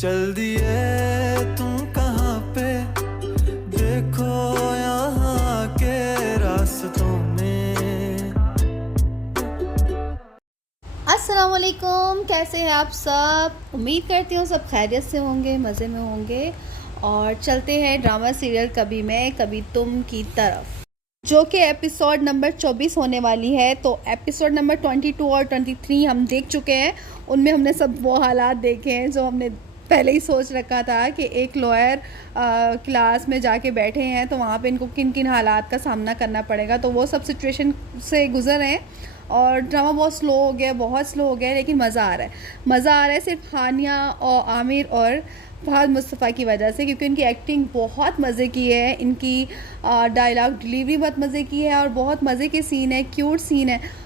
चल दिए तुम कहाँ पे, देखो यहाँ के रास्तों में। अस्सलाम वालेकुम, कैसे हैं आप सब। उम्मीद करती हूँ सब खैरियत से होंगे, मज़े में होंगे। और चलते हैं ड्रामा सीरियल कभी मैं कभी तुम की तरफ, जो कि एपिसोड नंबर 24 होने वाली है। तो एपिसोड नंबर 22 और 23 हम देख चुके हैं। उनमें हमने सब वो हालात देखे हैं जो हमने पहले ही सोच रखा था कि एक लॉयर क्लास में जाके बैठे हैं तो वहाँ पे इनको किन किन हालात का सामना करना पड़ेगा। तो वो सब सिचुएशन से गुजर रहे हैं और ड्रामा बहुत स्लो हो गया, बहुत स्लो हो गया, लेकिन मज़ा आ रहा है। मज़ा आ रहा है सिर्फ हानिया और आमिर और फहद मुस्तफ़ा की वजह से, क्योंकि इनकी एक्टिंग बहुत मज़े की है, इनकी डायलॉग डिलीवरी बहुत मज़े की है और बहुत मज़े के सीन है, क्यूट सीन है।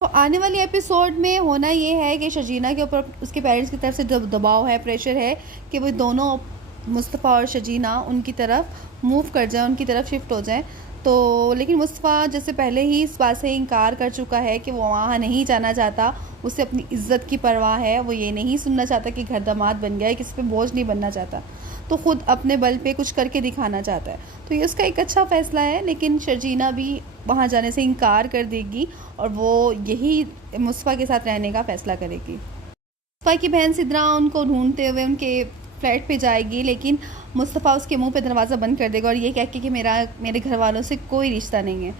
तो आने वाली एपिसोड में होना ये है कि शजीना के ऊपर उसके पेरेंट्स की तरफ से दबाव है, प्रेशर है कि वो दोनों मुस्तफ़ा और शजीना उनकी तरफ मूव कर जाएं, उनकी तरफ शिफ्ट हो जाएं। तो लेकिन मुस्तफ़ा जैसे पहले ही इस बात से इनकार कर चुका है कि वो वहाँ नहीं जाना चाहता, उसे अपनी इज़्ज़त की परवाह है, वो ये नहीं सुनना चाहता कि घर दामाद बन गया है, किसी पे बोझ नहीं बनना चाहता, तो ख़ुद अपने बल पे कुछ करके दिखाना चाहता है। तो ये उसका एक अच्छा फ़ैसला है, लेकिन शर्जीना भी वहाँ जाने से इनकार कर देगी और वो यही मुस्तफ़ा के साथ रहने का फ़ैसला करेगी। मुस्तफ़ा की बहन सिद्रा उनको ढूंढते हुए उनके फ्लैट पे जाएगी, लेकिन मुस्तफ़ा उसके मुंह पे दरवाज़ा बंद कर देगा और ये कह के कि मेरे घर वालों से कोई रिश्ता नहीं है।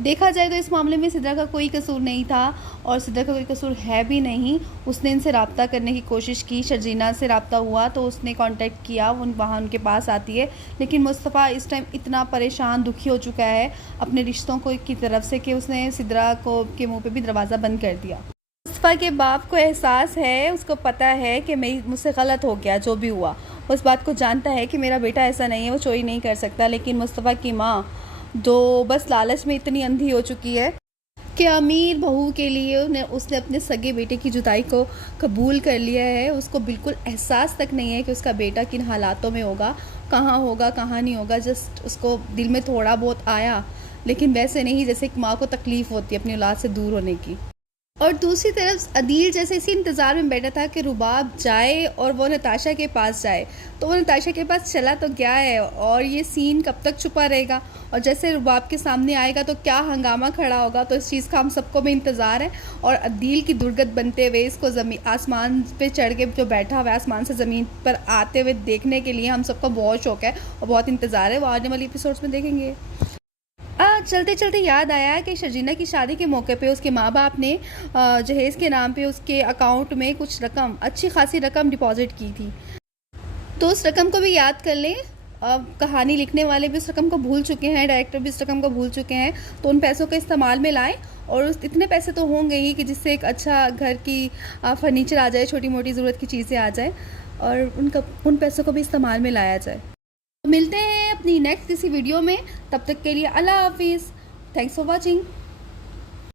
देखा जाए तो इस मामले में सिद्रा का कोई कसूर नहीं था और सिद्रा का कोई कसूर है भी नहीं। उसने इनसे रब्ता करने की कोशिश की, शर्जीना से रब्ता हुआ तो उसने कांटेक्ट किया, वहाँ उनके पास आती है, लेकिन मुस्तफ़ा इस टाइम इतना परेशान दुखी हो चुका है अपने रिश्तों को की तरफ से कि उसने सिद्रा को के मुँह पर भी दरवाज़ा बंद कर दिया। मुस्तफ़ा के बाप को एहसास है, उसको पता है कि मुझसे गलत हो गया, जो भी हुआ उस बात को जानता है कि मेरा बेटा ऐसा नहीं है, वो चोरी नहीं कर सकता। लेकिन मुस्तफ़ा की माँ जो बस लालच में इतनी अंधी हो चुकी है कि अमीर बहू के लिए उसने अपने सगे बेटे की जुदाई को कबूल कर लिया है। उसको बिल्कुल एहसास तक नहीं है कि उसका बेटा किन हालातों में होगा, कहाँ नहीं होगा। जस्ट उसको दिल में थोड़ा बहुत आया, लेकिन वैसे नहीं जैसे एक माँ को तकलीफ़ होती है अपनी औलाद से दूर होने की। और दूसरी तरफ अदील जैसे इसी इंतज़ार में बैठा था कि रुबाब जाए और वो नताशा के पास जाए, तो वो नताशा के पास चला तो गया है और ये सीन कब तक छुपा रहेगा और जैसे रुबाब के सामने आएगा तो क्या हंगामा खड़ा होगा। तो इस चीज़ का हम सबको भी इंतज़ार है और अदील की दुर्गत बनते हुए इसको आसमान पे चढ़ के जो बैठा हुआ है, आसमान से ज़मीन पर आते हुए देखने के लिए हम सबको बहुत शौक़ है और बहुत इंतज़ार है। वो आने वाली एपिसोड्स में देखेंगे। चलते चलते याद आया कि शर्जीना की शादी के मौके पे उसके माँ बाप ने जहेज़ के नाम पे उसके अकाउंट में कुछ रकम, अच्छी खासी रकम डिपॉज़िट की थी, तो उस रकम को भी याद कर लें। कहानी लिखने वाले भी उस रकम को भूल चुके हैं, डायरेक्टर भी उस रकम को भूल चुके हैं, तो उन पैसों को इस्तेमाल में लाएं और इतने पैसे तो होंगे ही कि जिससे एक अच्छा घर की फर्नीचर आ जाए, छोटी मोटी ज़रूरत की चीज़ें आ जाए और उन पैसों को भी इस्तेमाल में लाया जाए। तो मिलते हैं अपनी नेक्स्ट किसी वीडियो में, तब तक के लिए अल्लाह हाफिज़। Thanks for watching.